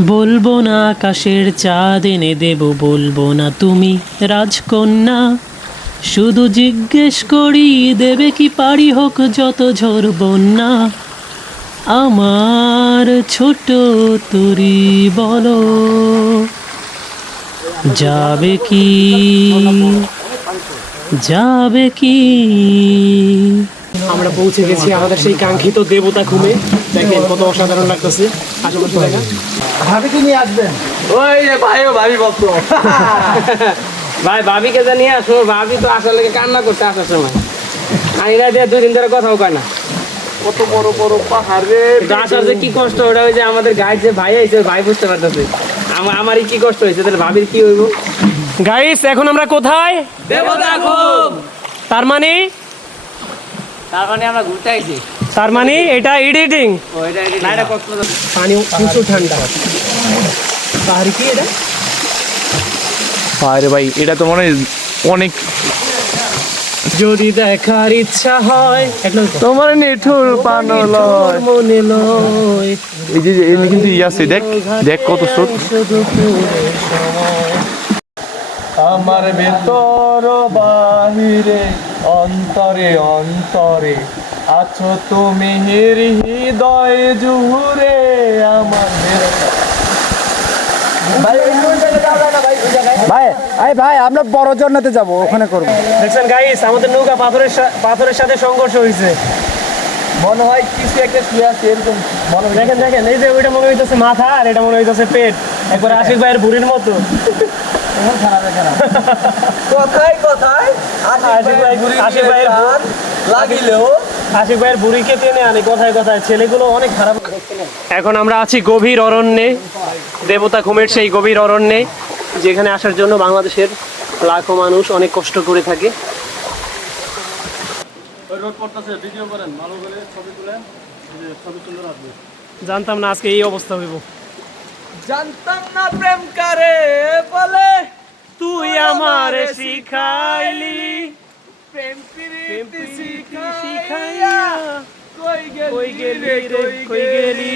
বলবো না আকাশের চাঁদ এনে দেব, বলবো না তুমি রাজকন্যা, শুধু জিজ্ঞেস করি দেবে কি পারি হোক যত ঝড় বন্যা। আমার ছোট তরি বলো যাবে কি, যাবে কি। আমরা পৌঁছে গেছি আমাদের সেই কাঙ্ক্ষিত দেবতা খুমে। দেখেন কত অসাধারণ লাগতেছে। আশেপাশে দেখা ভাবিকে নিয়ে আসবেন। ওই যে ভাই ও ভাবি বলতো ভাই ভাবিকে জানিয়ে আসো, ভাবি তো আসার লেগে কান্না করতে আসার সময় আইরা দিয়ে 2 দিন ধরে কথাও কয় না। কত বড় বড় পাহাড় রে, আসার যে কি কষ্ট, ওটা ওই যে আমাদের গাইড যে ভাই আইছে ভাই বুঝতে পারতেছে আমারই কি কষ্ট হয়েছে, তাহলে ভাবির কি হইব। গাইস এখন আমরা কোথায়? দেবতা খুব। তার মানে আমরা ঘুরতে আইছি। তার মানে এটা এডিটিং। ওইটা না, এটা কষ্ট। পানি প্রচুর ঠান্ডা। পাহাড়ি কি এটা? আরে ভাই এটা তো মনে হয় অনেক। যদি দেখার ইচ্ছা হয় তোমার নিঠুর পানো লয় মনে লয়। এই যে এমনি কিন্তু আছে, দেখ দেখ কত স্রোত। আমার ভেতর বাহিরে অন্তরে অন্তরে আছো তুমি হৃদয় জুড়ে আমার। ভাই আই ভাই আমরা বড় জন্নাতে যাব, ওখানে করব। দেখছেন গাইস আমাদের নৌকা পাথরের সাথে সংঘর্ষ হয়েছে। মনে হয় কিছু একটা শুয়ে আছে এরকম মনে হয়। দেখেন দেখেন এই যে ওইটা মনে হইতেছে মাথা আর এটা মনে হইতেছে পেট, একবার আশিক ভাইয়ের বুড়ির মতো। কোথায় কোথায় আশিক ভাইয়ের লাগিলেও আশিক ভাইয়ের বুড়িকে টেনে আনি কথায় কথায়। ছেলেগুলো অনেক খারাপ। এখন আমরা আছি গভীর অরণ্যে, দেবতা খুমের সেই গভীর অরণ্যে, যেখানে আসার জন্য বাংলাদেশের লাখো মানুষ অনেক কষ্ট করে থাকে। জানতাম না আজকে এই অবস্থা হইব। জানতাম না প্রেম করে বলে তুই আমারে শিখাইলি, প্রেম প্রীতি শিখাইয়া কই কই গেলি রে কই গেলি।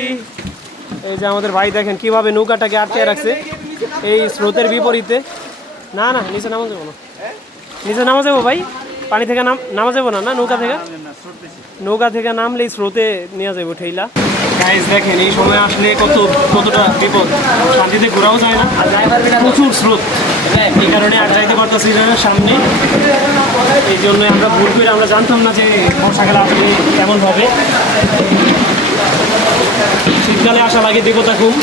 এই যে আমাদের ভাই দেখেন কিভাবে নৌকাটাকে আটকে রাখছে এই স্রোতের বিপরীতে। না না নিচে নামা যাবো না, নিচে নামা যাবো ভাই, পানি থেকে নামা যাবো না। না নৌকা থেকে নামলেই স্রোতে নিয়ে যাবো ঠেইলা। গাইস দেখেন এই সময় আসলে কতটা বিপদ, শান্তিতে ঘোরাও যায় না, প্রচুর স্রোত। এই কারণে আর যাইতে পারতেছি না সামনে। এই জন্য আমরা ভুল করে আমরা জানতাম না যে বর্ষাকালে আসলে কেমন হবে। শীতকালে আসা লাগে দেবতা খুব,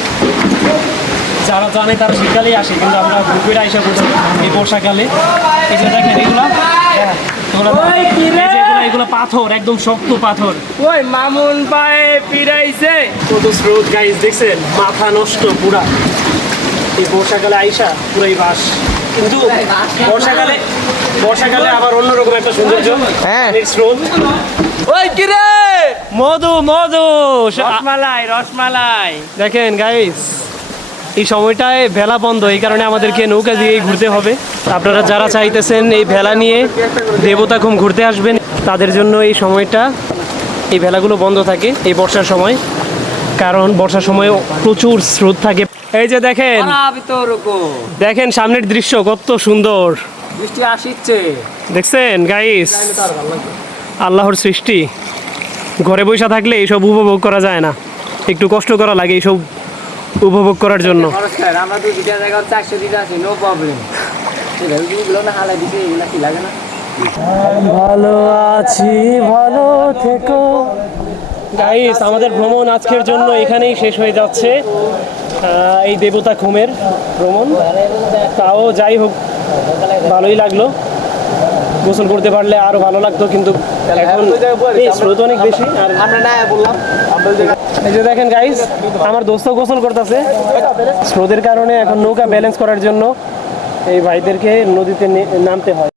যারা জানে তারা শীতকালেই আসে, কিন্তু আমরা ভুল করে আইসা করছি এই বর্ষাকালে। এই যে দেখেন এগুলো পাথর, একদম শক্ত পাথর। ওই মামুন পায়ে পিরাইছে। কত স্রোত গাইস দেখছেন, মাথা নষ্ট পুরা। এই বর্ষাকালে আইসা পুরাই বাস, কিন্তু বর্ষাকালে আবার অন্যরকম একটা সৌন্দর্য। হ্যাঁ। স্রোত। ওই কি রে, মধু রসমালাই। দেখেন গাইস এই সময়টায় ভেলা বন্ধ, এই কারণে আমাদেরকে নৌকা দিয়েই ঘুরতে হবে। আপনারা যারা চাইতেছেন এই ভেলা নিয়ে দেবতা খুম ঘুরতে আসবেন, তাদের জন্য এই সময়টা এই ভেলাগুলো বন্ধ থাকে এই বর্ষার সময়, কারণ বর্ষার সময় প্রচুর স্রোত থাকে। এই যে দেখেন দেখেন সামনের দৃশ্য কত সুন্দর, বৃষ্টি আসছে। দেখছেন গাইস, আল্লাহর সৃষ্টি। ঘরে বসে থাকলে এইসব উপভোগ করা যায় না, একটু কষ্ট করা লাগে এইসব উপভোগ করার জন্য। আমরা তো দুটা জায়গা 400 দিতে আছি, নো প্রবলেম। এগুলো না হালাই দিছে, এগুলা কি লাগে না। ভালো আছি, ভালো থেকো। গাইস আমাদের ভ্রমণ আজকের জন্য এখানেই শেষ হয়ে যাচ্ছে, এই দেবতা খুমের ভ্রমণ। তাও যাই হোক ভালোই লাগলো, গোসল করতে পারলে আরো ভালো লাগতো, কিন্তু এখন এই স্রোত অনেক বেশি। আর আমরা না বললাম এই যে দেখেন গাইস আমার দোস্ত গোসল করতেছে, স্রোতের কারণে এখন নৌকা ব্যালেন্স করার জন্য এই ভাইদেরকে নদীতে নামতে হয়।